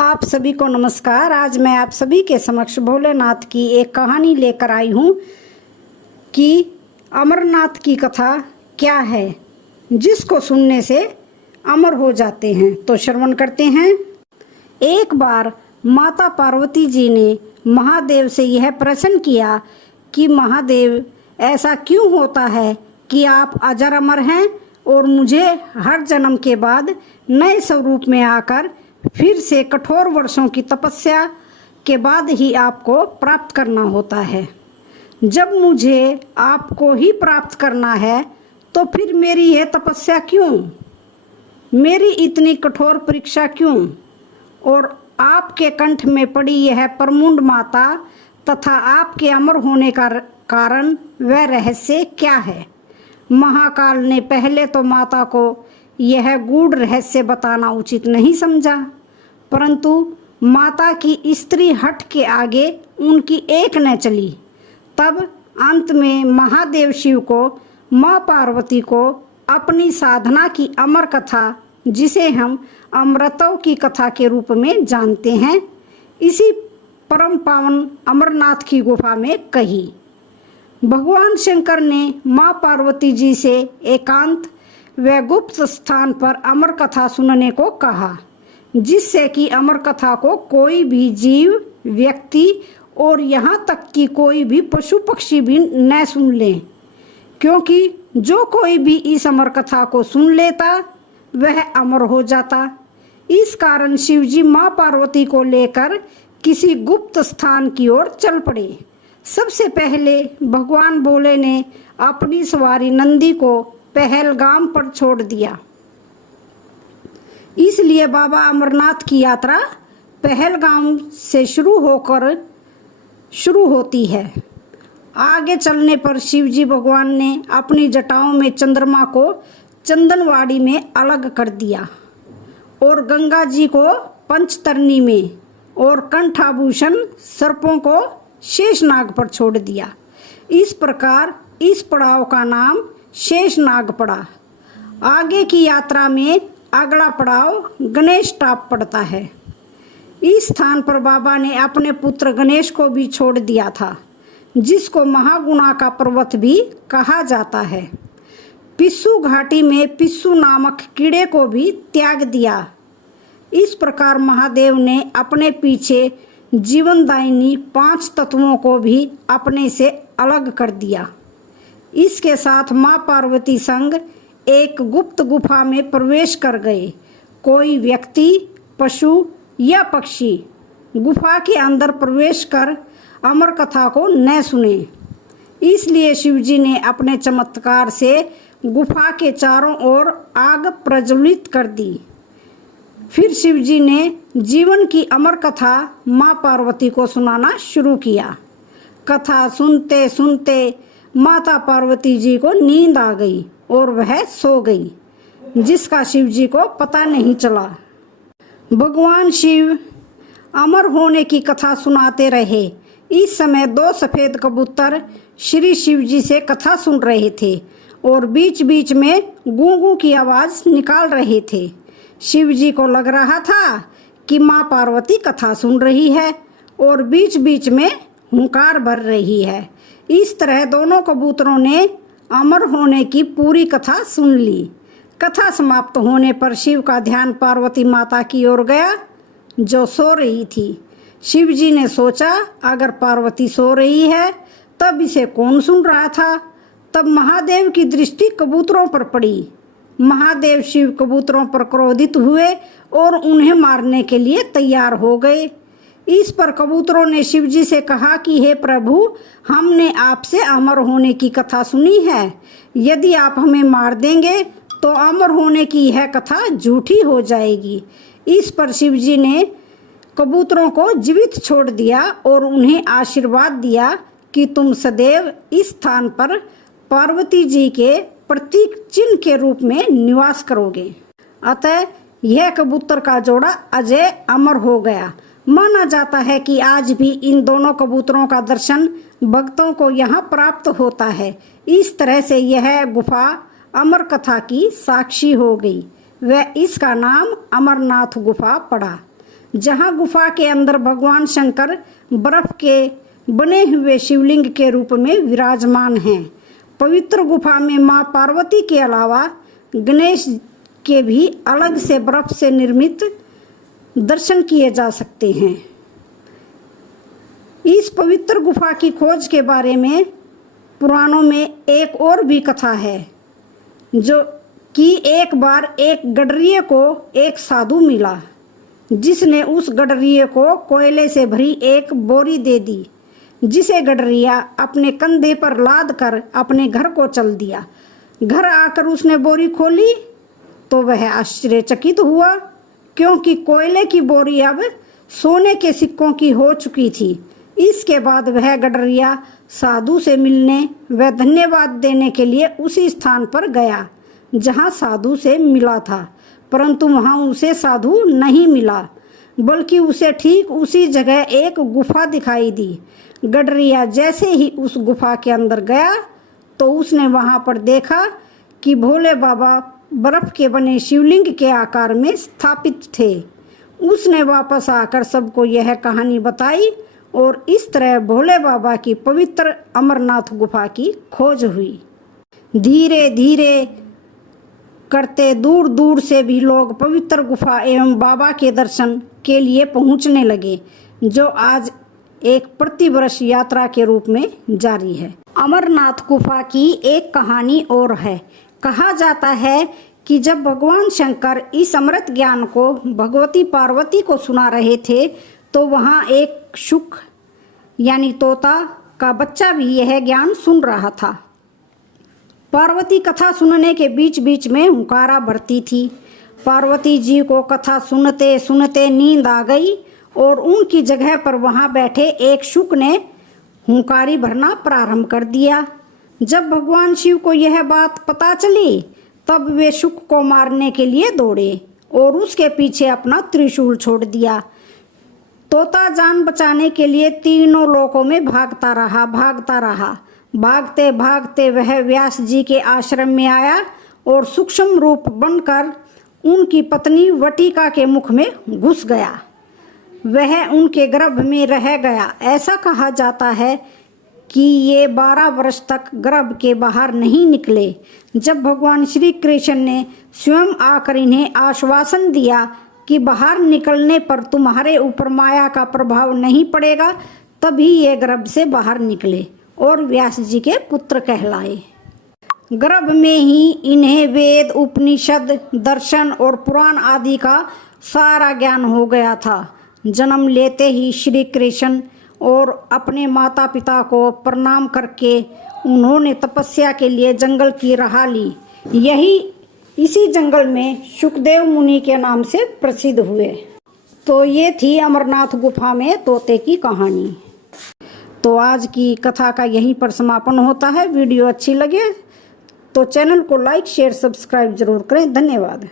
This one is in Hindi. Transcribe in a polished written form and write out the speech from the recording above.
आप सभी को नमस्कार। आज मैं आप सभी के समक्ष भोलेनाथ की एक कहानी लेकर आई हूँ कि अमरनाथ की कथा क्या है जिसको सुनने से अमर हो जाते हैं। तो श्रवण करते हैं। एक बार माता पार्वती जी ने महादेव से यह प्रश्न किया कि महादेव, ऐसा क्यों होता है कि आप अजर अमर हैं और मुझे हर जन्म के बाद नए स्वरूप में आकर फिर से कठोर वर्षों की तपस्या के बाद ही आपको प्राप्त करना होता है। जब मुझे आपको ही प्राप्त करना है तो फिर मेरी यह तपस्या क्यों, मेरी इतनी कठोर परीक्षा क्यों, और आपके कंठ में पड़ी यह प्रमुंड माता तथा आपके अमर होने का कारण वह रहस्य क्या है। महाकाल ने पहले तो माता को यह गूढ़ रहस्य बताना उचित नहीं समझा, परंतु माता की स्त्री हट के आगे उनकी एक न चली। तब अंत में महादेव शिव को माँ पार्वती को अपनी साधना की अमर कथा, जिसे हम अमृतों की कथा के रूप में जानते हैं, इसी परम पावन अमरनाथ की गुफा में कही। भगवान शंकर ने माँ पार्वती जी से एकांत व गुप्त स्थान पर अमर कथा सुनने को कहा, जिससे कि अमर कथा को कोई भी जीव, व्यक्ति और यहाँ तक कि कोई भी पशु पक्षी भी न सुन ले, क्योंकि जो कोई भी इस अमर कथा को सुन लेता वह अमर हो जाता। इस कारण शिवजी माँ पार्वती को लेकर किसी गुप्त स्थान की ओर चल पड़े। सबसे पहले भगवान भोले ने अपनी सवारी नंदी को पहलगाम पर छोड़ दिया। इसलिए बाबा अमरनाथ की यात्रा पहलगाम से शुरू होती है। आगे चलने पर शिवजी भगवान ने अपनी जटाओं में चंद्रमा को चंदनवाड़ी में अलग कर दिया और गंगा जी को पंचतरणी में और कंठाभूषण सर्पों को शेषनाग पर छोड़ दिया। इस प्रकार इस पड़ाव का नाम शेषनाग पड़ा। आगे की यात्रा में अगला पड़ाव गणेश टाप पड़ता है। इस स्थान पर बाबा ने अपने पुत्र गणेश को भी छोड़ दिया था, जिसको महागुणा का पर्वत भी कहा जाता है। पिस्सू घाटी में पिस्सू नामक कीड़े को भी त्याग दिया। इस प्रकार महादेव ने अपने पीछे जीवनदायिनी 5 तत्वों को भी अपने से अलग कर दिया। इसके साथ माँ पार्वती संग एक गुप्त गुफा में प्रवेश कर गए। कोई व्यक्ति, पशु या पक्षी गुफा के अंदर प्रवेश कर अमर कथा को न सुने। इसलिए शिवजी ने अपने चमत्कार से गुफा के चारों ओर आग प्रज्वलित कर दी। फिर शिवजी ने जीवन की अमर कथा माँ पार्वती को सुनाना शुरू किया। कथा सुनते सुनते माता पार्वती जी को नींद आ गई और वह सो गई, जिसका शिवजी को पता नहीं चला। भगवान शिव अमर होने की कथा सुनाते रहे। इस समय 2 सफ़ेद कबूतर श्री शिवजी से कथा सुन रहे थे और बीच बीच में गूं गूं की आवाज़ निकाल रहे थे। शिवजी को लग रहा था कि माँ पार्वती कथा सुन रही है और बीच बीच में हुंकार भर रही है। इस तरह दोनों कबूतरों ने अमर होने की पूरी कथा सुन ली। कथा समाप्त होने पर शिव का ध्यान पार्वती माता की ओर गया, जो सो रही थी। शिवजी ने सोचा, अगर पार्वती सो रही है तब इसे कौन सुन रहा था। तब महादेव की दृष्टि कबूतरों पर पड़ी। महादेव शिव कबूतरों पर क्रोधित हुए और उन्हें मारने के लिए तैयार हो गए। इस पर कबूतरों ने शिवजी से कहा कि हे प्रभु, हमने आपसे अमर होने की कथा सुनी है। यदि आप हमें मार देंगे तो अमर होने की यह कथा झूठी हो जाएगी। इस पर शिवजी ने कबूतरों को जीवित छोड़ दिया और उन्हें आशीर्वाद दिया कि तुम सदैव इस स्थान पर पार्वती जी के प्रतीक चिन्ह के रूप में निवास करोगे। अतः यह कबूतर का जोड़ा अजय अमर हो गया। माना जाता है कि आज भी इन दोनों कबूतरों का दर्शन भक्तों को यहाँ प्राप्त होता है। इस तरह से यह गुफा अमर कथा की साक्षी हो गई व इसका नाम अमरनाथ गुफा पड़ा। जहाँ गुफा के अंदर भगवान शंकर बर्फ के बने हुए शिवलिंग के रूप में विराजमान हैं। पवित्र गुफा में माँ पार्वती के अलावा गणेश के भी अलग से बर्फ से निर्मित दर्शन किए जा सकते हैं। इस पवित्र गुफा की खोज के बारे में पुराणों में एक और भी कथा है, जो कि एक बार एक गडरिये को एक साधु मिला, जिसने उस गडरिये को कोयले से भरी एक बोरी दे दी, जिसे गडरिया अपने कंधे पर लाद कर अपने घर को चल दिया। घर आकर उसने बोरी खोली तो वह आश्चर्यचकित हुआ, क्योंकि कोयले की बोरी अब सोने के सिक्कों की हो चुकी थी। इसके बाद वह गडरिया साधु से मिलने व धन्यवाद देने के लिए उसी स्थान पर गया जहां साधु से मिला था, परंतु वहां उसे साधु नहीं मिला, बल्कि उसे ठीक उसी जगह एक गुफा दिखाई दी। गडरिया जैसे ही उस गुफा के अंदर गया तो उसने वहां पर देखा कि भोले बाबा बर्फ के बने शिवलिंग के आकार में स्थापित थे। उसने वापस आकर सबको यह कहानी बताई और इस तरह भोले बाबा की पवित्र अमरनाथ गुफा की खोज हुई। धीरे धीरे करते दूर दूर से भी लोग पवित्र गुफा एवं बाबा के दर्शन के लिए पहुंचने लगे, जो आज एक प्रतिवर्ष यात्रा के रूप में जारी है। अमरनाथ गुफा की एक कहानी और है। कहा जाता है कि जब भगवान शंकर इस अमृत ज्ञान को भगवती पार्वती को सुना रहे थे तो वहाँ एक शुक यानी तोता का बच्चा भी यह ज्ञान सुन रहा था। पार्वती कथा सुनने के बीच बीच में हुंकारा भरती थी। पार्वती जी को कथा सुनते सुनते नींद आ गई और उनकी जगह पर वहां बैठे एक शुक ने हुंकारी भरना प्रारंभ कर दिया। जब भगवान शिव को यह बात पता चली तब वे शुक को मारने के लिए दौड़े और उसके पीछे अपना त्रिशूल छोड़ दिया। तोता जान बचाने के लिए तीनों लोकों में भागता रहा। भागते भागते वह व्यास जी के आश्रम में आया और सूक्ष्म रूप बनकर उनकी पत्नी वटिका के मुख में घुस गया। वह उनके गर्भ में रह गया। ऐसा कहा जाता है कि ये 12 वर्ष तक गर्भ के बाहर नहीं निकले। जब भगवान श्री कृष्ण ने स्वयं आकर इन्हें आश्वासन दिया कि बाहर निकलने पर तुम्हारे ऊपर माया का प्रभाव नहीं पड़ेगा, तभी ये गर्भ से बाहर निकले और व्यास जी के पुत्र कहलाए। गर्भ में ही इन्हें वेद, उपनिषद, दर्शन और पुराण आदि का सारा ज्ञान हो गया था। जन्म लेते ही श्री कृष्ण और अपने माता पिता को प्रणाम करके उन्होंने तपस्या के लिए जंगल की राह ली। इसी जंगल में सुखदेव मुनि के नाम से प्रसिद्ध हुए। तो ये थी अमरनाथ गुफा में तोते की कहानी। तो आज की कथा का यहीं पर समापन होता है। वीडियो अच्छी लगे तो चैनल को लाइक, शेयर, सब्सक्राइब जरूर करें। धन्यवाद।